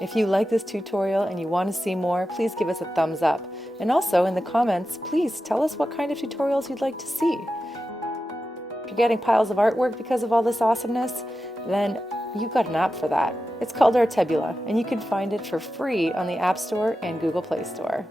If you like this tutorial and you want to see more, please give us a thumbs up. And also in the comments, please tell us what kind of tutorials you'd like to see. If you're getting piles of artwork because of all this awesomeness, then you've got an app for that. It's called Artebula, and you can find it for free on the App Store and Google Play Store.